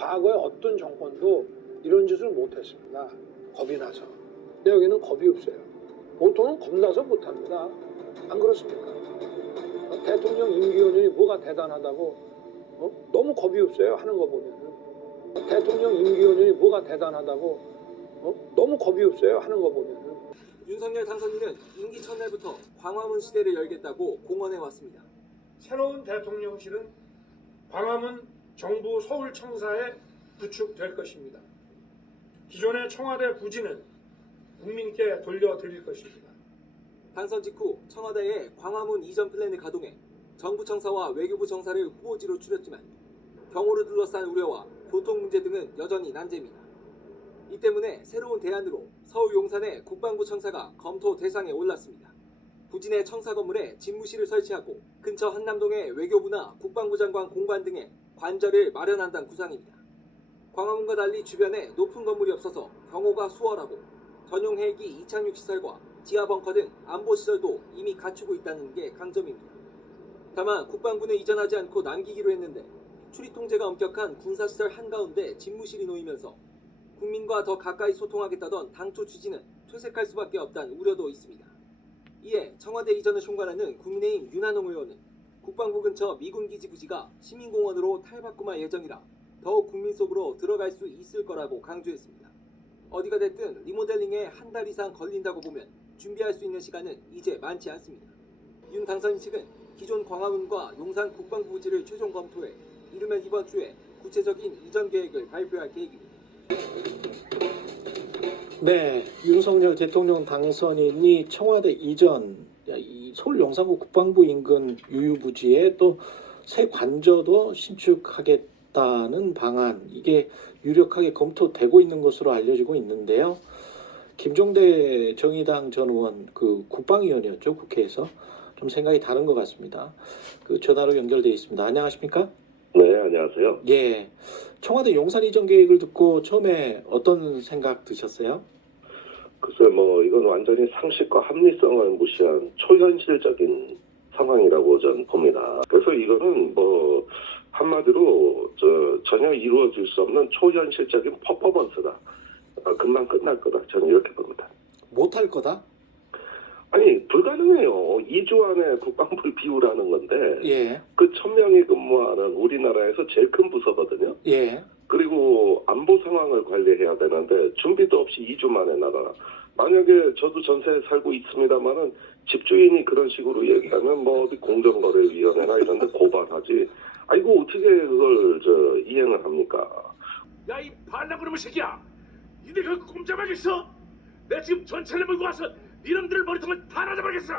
과거에 어떤 정권도 이런 짓을 못했습니다. 겁이 나서. 근데 여기는 겁이 없어요. 보통은 겁나서 못합니다. 안 그렇습니까? 대통령 임기연연이 뭐가 대단하다고 너무 겁이 없어요. 하는 거 보면은. 대통령 임기연연이 뭐가 대단하다고 너무 겁이 없어요. 하는 거 보면은. 윤석열 당선인은 임기 첫날부터 광화문 시대를 열겠다고 공언해 왔습니다. 새로운 대통령실은 광화문 정부 서울청사에 구축될 것입니다. 기존의 청와대 부지는 국민께 돌려드릴 것입니다. 당선 직후 청와대에 광화문 이전 플랜을 가동해 정부 청사와 외교부 청사를 후보지로 추렸지만 경호를 둘러싼 우려와 교통 문제 등은 여전히 난제입니다. 이 때문에 새로운 대안으로 서울 용산의 국방부 청사가 검토 대상에 올랐습니다. 부지 내 청사 건물에 집무실을 설치하고 근처 한남동의 외교부나 국방부 장관 공관 등의 관저를 마련한다는 구상입니다. 광화문과 달리 주변에 높은 건물이 없어서 경호가 수월하고 전용 헬기 이착륙 시설과 지하 벙커 등 안보 시설도 이미 갖추고 있다는 게 강점입니다. 다만 국방부는 이전하지 않고 남기기로 했는데 출입 통제가 엄격한 군사시설 한가운데 집무실이 놓이면서 국민과 더 가까이 소통하겠다던 당초 취지는 퇴색할 수밖에 없다는 우려도 있습니다. 이에 청와대 이전을 총괄하는 국민의힘 윤한홍 의원은 국방부 근처 미군기지 부지가 시민공원으로 탈바꿈할 예정이라 더욱 국민 속으로 들어갈 수 있을 거라고 강조했습니다. 어디가 됐든 리모델링에 한 달 이상 걸린다고 보면 준비할 수 있는 시간은 이제 많지 않습니다. 윤 당선인 측은 기존 광화문과 용산 국방부 부지를 최종 검토해 이르면 이번 주에 구체적인 이전 계획을 발표할 계획입니다. 네, 윤석열 대통령 당선인이 청와대 이전 이 서울 용산구 국방부 인근 유유부지에 또 새 관저도 신축하겠다는 방안, 이게 유력하게 검토되고 있는 것으로 알려지고 있는데요. 김종대 정의당 전 의원, 그 국방위원이었죠, 국회에서. 좀 생각이 다른 것 같습니다. 그 전화로 연결되어 있습니다. 안녕하십니까? 네, 안녕하세요. 예, 청와대 용산 이전 계획을 듣고 처음에 어떤 생각 드셨어요? 글쎄, 이건 완전히 상식과 합리성을 무시한 초현실적인 상황이라고 저는 봅니다. 그래서 이거는 한마디로 전혀 이루어질 수 없는 초현실적인 퍼포먼스다. 금방 끝날 거다. 저는 이렇게 봅니다. 못할 거다? 아니, 불가능해요. 2주 안에 국방부를 비우라는 건데, 예, 그 1000명이 근무하는 우리나라에서 제일 큰 부서거든요. 예. 그리고 안보 상황을 관리해야 되는데 준비도 없이 2주 만에 나가라. 만약에 저도 전세에 살고 있습니다만은 집주인이 그런 식으로 얘기하면 어디 공정거래위원회나 이런 데 고발하지. 아이고 어떻게 그걸 이행을 합니까? 야, 이 반란그놈의 새끼야! 니네 그 꼼짝하겠어? 내가 지금 전차를 몰고 와서 니놈들 머리통을 다 나져버리겠어!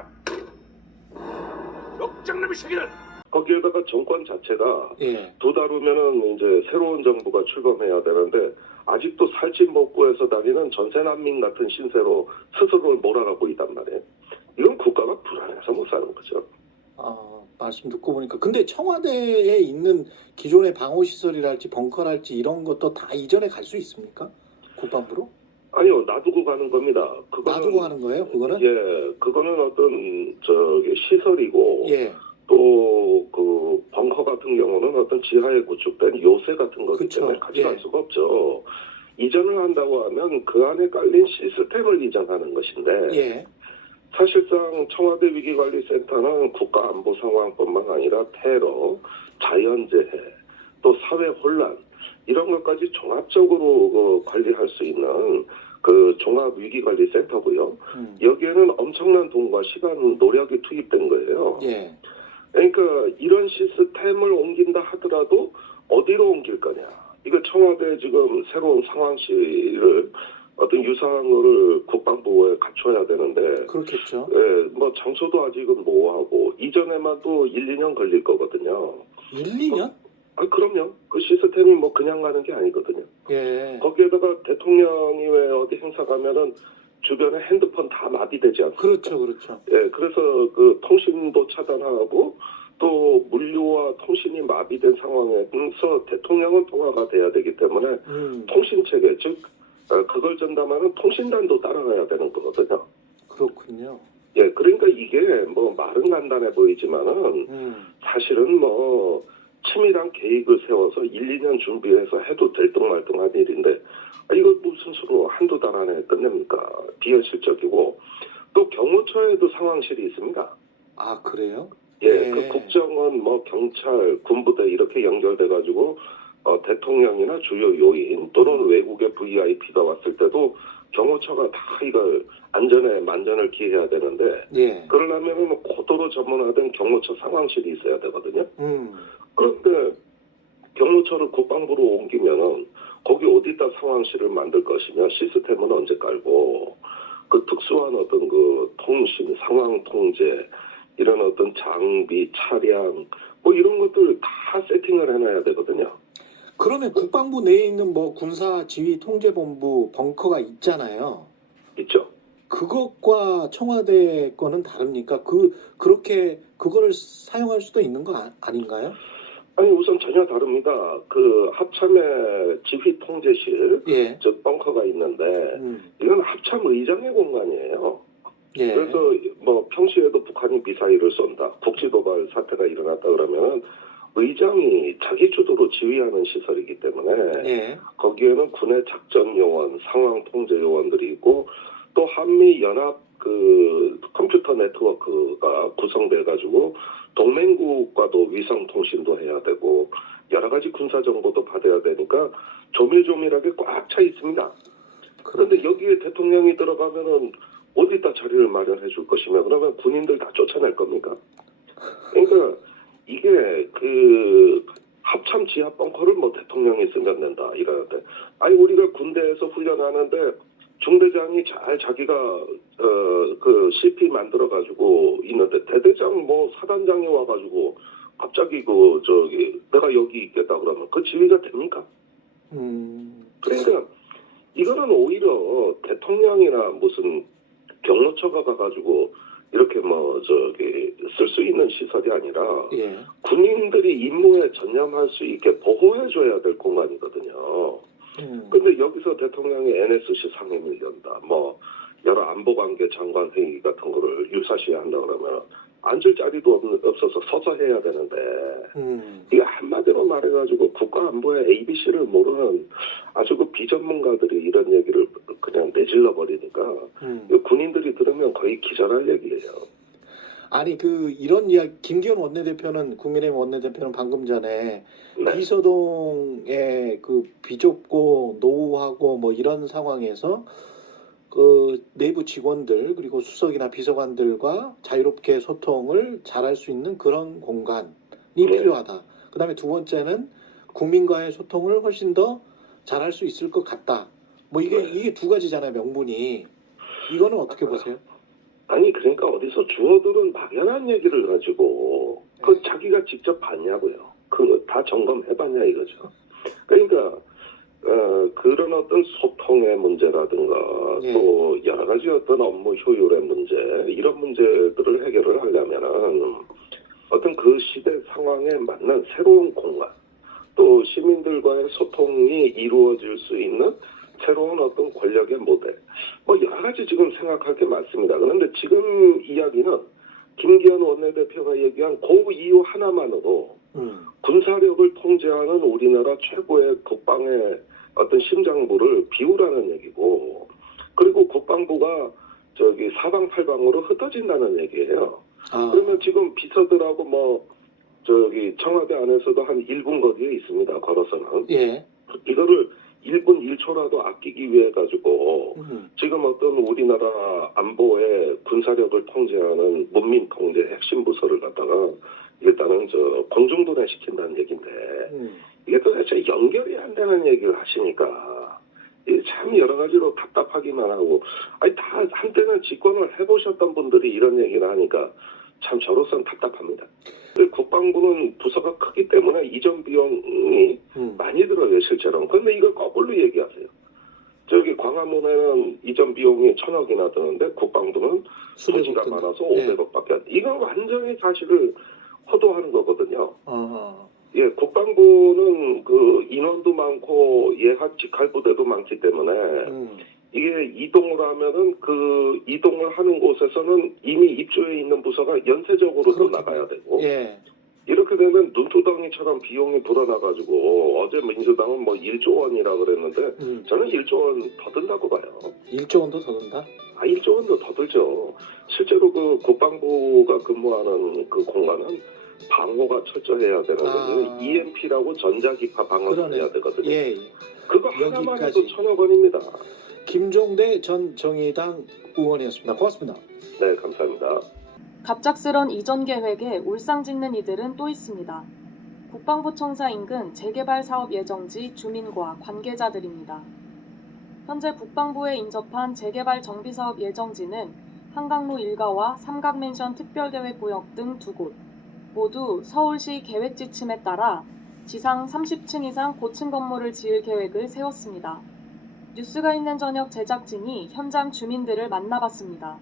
역장남의 새끼들! 거기에다가 정권 자체가 예. 2달 후면은 이제 새로운 정부가 출범해야 되는데 아직도 살집 먹고해서 다니는 전세 난민 같은 신세로 스스로를 몰아가고 있단 말이에요. 이건 국가가 불안해서 못 사는 거죠. 말씀 듣고 보니까 근데 청와대에 있는 기존의 방호시설이랄지 벙커랄지 이런 것도 다 이전에 갈 수 있습니까? 국방부로? 아니요, 놔두고 가는 겁니다. 놔두고 가는 거예요, 그거는? 예, 그거는 어떤 시설이고 예. 또 그 벙커 같은 경우는 어떤 지하에 구축된 요새 같은 거기 그쵸. 때문에 가져갈 예. 수가 없죠. 이전을 한다고 하면 그 안에 깔린 시스템을 이전하는 것인데 예. 사실상 청와대 위기관리센터는 국가 안보 상황뿐만 아니라 테러, 자연재해, 또 사회 혼란 이런 것까지 종합적으로 관리할 수 있는 그 종합 위기관리센터고요. 여기에는 엄청난 돈과 시간, 노력이 투입된 거예요. 예. 그러니까 이런 시스템을 옮긴다 하더라도 어디로 옮길 거냐. 이거 청와대 지금 새로운 상황실을 어떤 유상을 국방부에 갖춰야 되는데 그렇겠죠. 예, 장소도 아직은 모호하고 이전에만 또 1, 2년 걸릴 거거든요. 1, 2년? 그럼요. 그 시스템이 그냥 가는 게 아니거든요. 예. 거기에다가 대통령이 왜 어디 행사 가면은 주변에 핸드폰 다 마비되지 않습니까? 그렇죠, 그렇죠. 예, 그래서 그 통신도 차단하고 또 물류와 통신이 마비된 상황에서 대통령은 통화가 돼야 되기 때문에 통신 체계, 즉 그걸 전담하는 통신단도 따라가야 되는 거거든요. 그렇군요. 예, 그러니까 이게 말은 간단해 보이지만은 사실은 치밀한 계획을 세워서 1, 2년 준비해서 해도 될등말등한 일인데 이거 무슨 수로 한두 달 안에 끝냅니까? 비현실적이고 또 경호처에도 상황실이 있습니다. 아 그래요? 예, 예. 그 국정원, 뭐 경찰, 군부대 이렇게 연결돼가지고 대통령이나 주요 요인 또는 외국의 VIP가 왔을 때도 경호처가 다 이걸 안전에 만전을 기해야 되는데 예. 그러려면 고도로 전문화된 경호처 상황실이 있어야 되거든요. 음. 그런데 경호처를 국방부로 옮기면은 거기 어디다 상황실을 만들 것이며 시스템은 언제 깔고 그 특수한 어떤 그 통신, 상황 통제 이런 어떤 장비, 차량 뭐 이런 것들 다 세팅을 해놔야 되거든요. 그러면 국방부 내에 있는 뭐 군사지휘통제본부 벙커가 있잖아요. 있죠. 그것과 청와대 거는 다릅니까? 그렇게 그거를 사용할 수도 있는 거 아닌가요? 아니 우선 전혀 다릅니다. 그 합참의 지휘 통제실, 예. 즉 벙커가 있는데 이건 합참 의장의 공간이에요. 예. 그래서 뭐 평시에도 북한이 미사일을 쏜다, 국지도발 사태가 일어났다 그러면 의장이 자기 주도로 지휘하는 시설이기 때문에 예. 거기에는 군의 작전 요원, 상황 통제 요원들이 있고 또 한미 연합 그 컴퓨터 네트워크가 구성돼 가지고 동맹국과도 위성 통신도 해야 되고 여러 가지 군사 정보도 받아야 되니까 조밀조밀하게 꽉 차 있습니다. 그런데 여기에 대통령이 들어가면은 어디다 자리를 마련해 줄 것이며 그러면 군인들 다 쫓아낼 겁니까? 그러니까 이게 그 합참 지하 벙커를 뭐 대통령이 쓰면 된다 이러는데 아니 우리가 군대에서 훈련하는데 중대장이 잘 자기가 그 CP 만들어 가지고 있는데 대대장 뭐 사단장이 와가지고 갑자기 그 저기 내가 여기 있겠다 그러면 그 지휘가 됩니까? 그러니까 이거는 오히려 대통령이나 무슨 경호처가 가가지고 이렇게 뭐 저기 쓸 수 있는 시설이 아니라 예. 군인들이 임무에 전념할 수 있게 보호해줘야 될 공간이거든요. 근데 여기서 대통령이 NSC 상임을 연다, 뭐 여러 안보관계 장관 회의 같은 거를 유사시에 한다 그러면 앉을 자리도 없어서 서서 해야 되는데 이게 한마디로 말해가지고 국가안보의 ABC를 모르는 아주 그 비전문가들이 이런 얘기를 그냥 내질러 버리니까 군인들이 들으면 거의 기절할 얘기예요. 아니 이런 이야기 김기현 원내대표는 국민의힘 원내대표는 방금 전에 네. 비서동의 그 비좁고 노후하고 뭐 이런 상황에서 그 내부 직원들 그리고 수석이나 비서관들과 자유롭게 소통을 잘할 수 있는 그런 공간이 필요하다. 그다음에 두 번째는 국민과의 소통을 훨씬 더 잘할 수 있을 것 같다. 뭐 이게 두 가지잖아요, 명분이. 이거는 어떻게 보세요? 아니 그러니까 어디서 주어들은 막연한 얘기를 가지고 그 자기가 직접 봤냐고요. 그거 다 점검해봤냐 이거죠. 그러니까 그런 어떤 소통의 문제라든가 또 여러 가지 어떤 업무 효율의 문제 이런 문제들을 해결을 하려면은 어떤 그 시대 상황에 맞는 새로운 공간 또 시민들과의 소통이 이루어질 수 있는 새로운 어떤 권력의 모델 뭐 여러 가지 지금 생각할 게 많습니다. 그런데 지금 이야기는 김기현 원내대표가 얘기한 그 이유 하나만으로 군사력을 통제하는 우리나라 최고의 국방의 어떤 심장부를 비우라는 얘기고 그리고 국방부가 저기 사방팔방으로 흩어진다는 얘기예요. 그러면 지금 비서들하고 뭐 저기 청와대 안에서도 한 1분 거리에 있습니다. 걸어서는. 예. 이거를 1분 1초라도 아끼기 위해 가지고 지금 어떤 우리나라 안보의 군사력을 통제하는 문민 통제 핵심 부서를 갖다가 일단은 저 공중분해 시킨다는 얘기인데 이게 도대체 연결이 안 되는 얘기를 하시니까 이게 참 여러 가지로 답답하기만 하고 아니 다 한때는 집권을 해보셨던 분들이 이런 얘기를 하니까 참 저로서는 답답합니다. 국방부는 부서가 크기 때문에 이전 비용이 많이 들어요 실제로. 그런데 이걸 거꾸로 얘기하세요. 저기 광화문에는 이전 비용이 1,000억이나 드는데 국방부는 부지가 많아서 500억밖에 안 돼. 이건 완전히 사실을 허도하는 거거든요. 예, 국방부는 그 인원도 많고 예하 직할 부대도 많기 때문에 이게 이동을 하면은 그 이동을 하는 곳에서는 이미 입주해 있는 부서가 연쇄적으로 또 나가야 되고 예, 이렇게 되면 눈두덩이처럼 비용이 불어나가지고 어제 민주당은 뭐 1조 원이라 그랬는데 저는 1조 원 더 든다고 봐요. 1조 원도 더 든다? 1조 원도 더 들죠. 실제로 그 국방부가 근무하는 그 공간은 방호가 철저해야 되거든요. EMP라고 전자기파 방어를 해야 되거든요. 예. 그거 하나만 여기까지. 해도 1,000억 원입니다. 김종대 전 정의당 의원이었습니다. 고맙습니다. 네, 감사합니다. 갑작스런 이전 계획에 울상짓는 이들은 또 있습니다. 국방부 청사 인근 재개발 사업 예정지 주민과 관계자들입니다. 현재 국방부에 인접한 재개발 정비사업 예정지는 한강로 일가와 삼각맨션 특별계획구역 등 2곳. 모두 서울시 계획지침에 따라 지상 30층 이상 고층 건물을 지을 계획을 세웠습니다. 뉴스가 있는 저녁 제작진이 현장 주민들을 만나봤습니다.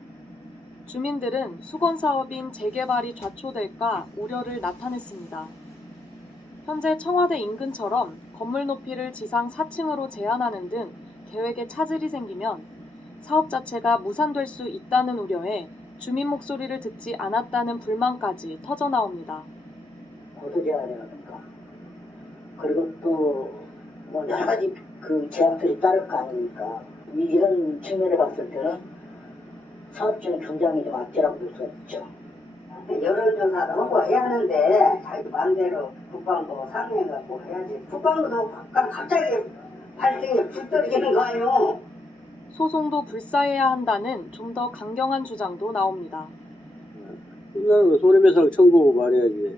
주민들은 수건사업인 재개발이 좌초될까 우려를 나타냈습니다. 현재 청와대 인근처럼 건물 높이를 지상 4층으로 제한하는 등 계획에 차질이 생기면 사업 자체가 무산될 수 있다는 우려에 주민 목소리를 듣지 않았다는 불만까지 터져나옵니다. 어떻게 해야 되는가? 그리고 또 뭐 여러 가지 그 제약들이 따를 거 아닙니까? 이런 측면에 봤을 때는 사업주는 굉장히 좀 악재라고 볼 수가 있죠. 여론조사도 하고 해야 하는데 자기 마음대로 국방부 상의해갖고 해야지. 국방부도 갑자기 발등에 불 떨어지는 거 아니오? 소송도 불사해야 한다는 좀 더 강경한 주장도 나옵니다. 그냥 손해배상 청구 말해야지.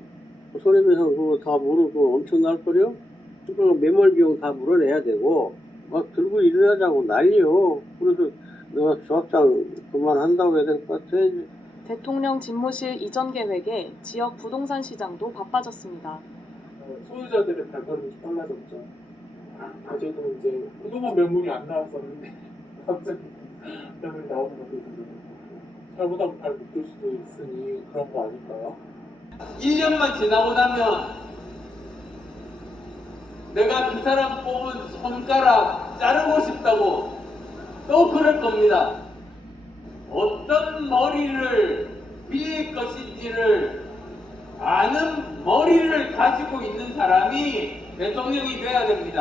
손해배상 그거 다 물고 엄청날 거려? 그거 매몰 비용 다 물어내야 되고 막 들고 일어나자고 난리요. 그래서 내가 조합장 그만한다고 해야 될 것 같아. 대통령 집무실 이전 계획에 지역 부동산 시장도 바빠졌습니다. 소유자들의 발걸음이 빨라졌죠. 어제도 이제 그동안 매물이 안 나왔었는데 갑자기 매물이 나오는 것도 있고 잘못하면 발 묶일 수도 있으니 그런 거 아닐까요? 1년만 지나고 나면 내가 그 사람 뽑은 손가락 자르고 싶다고 또 그럴 겁니다. 어떤 머리를 빌릴 것인지를 아는 머리를 가지고 있는 사람이 대통령이 돼야 됩니다.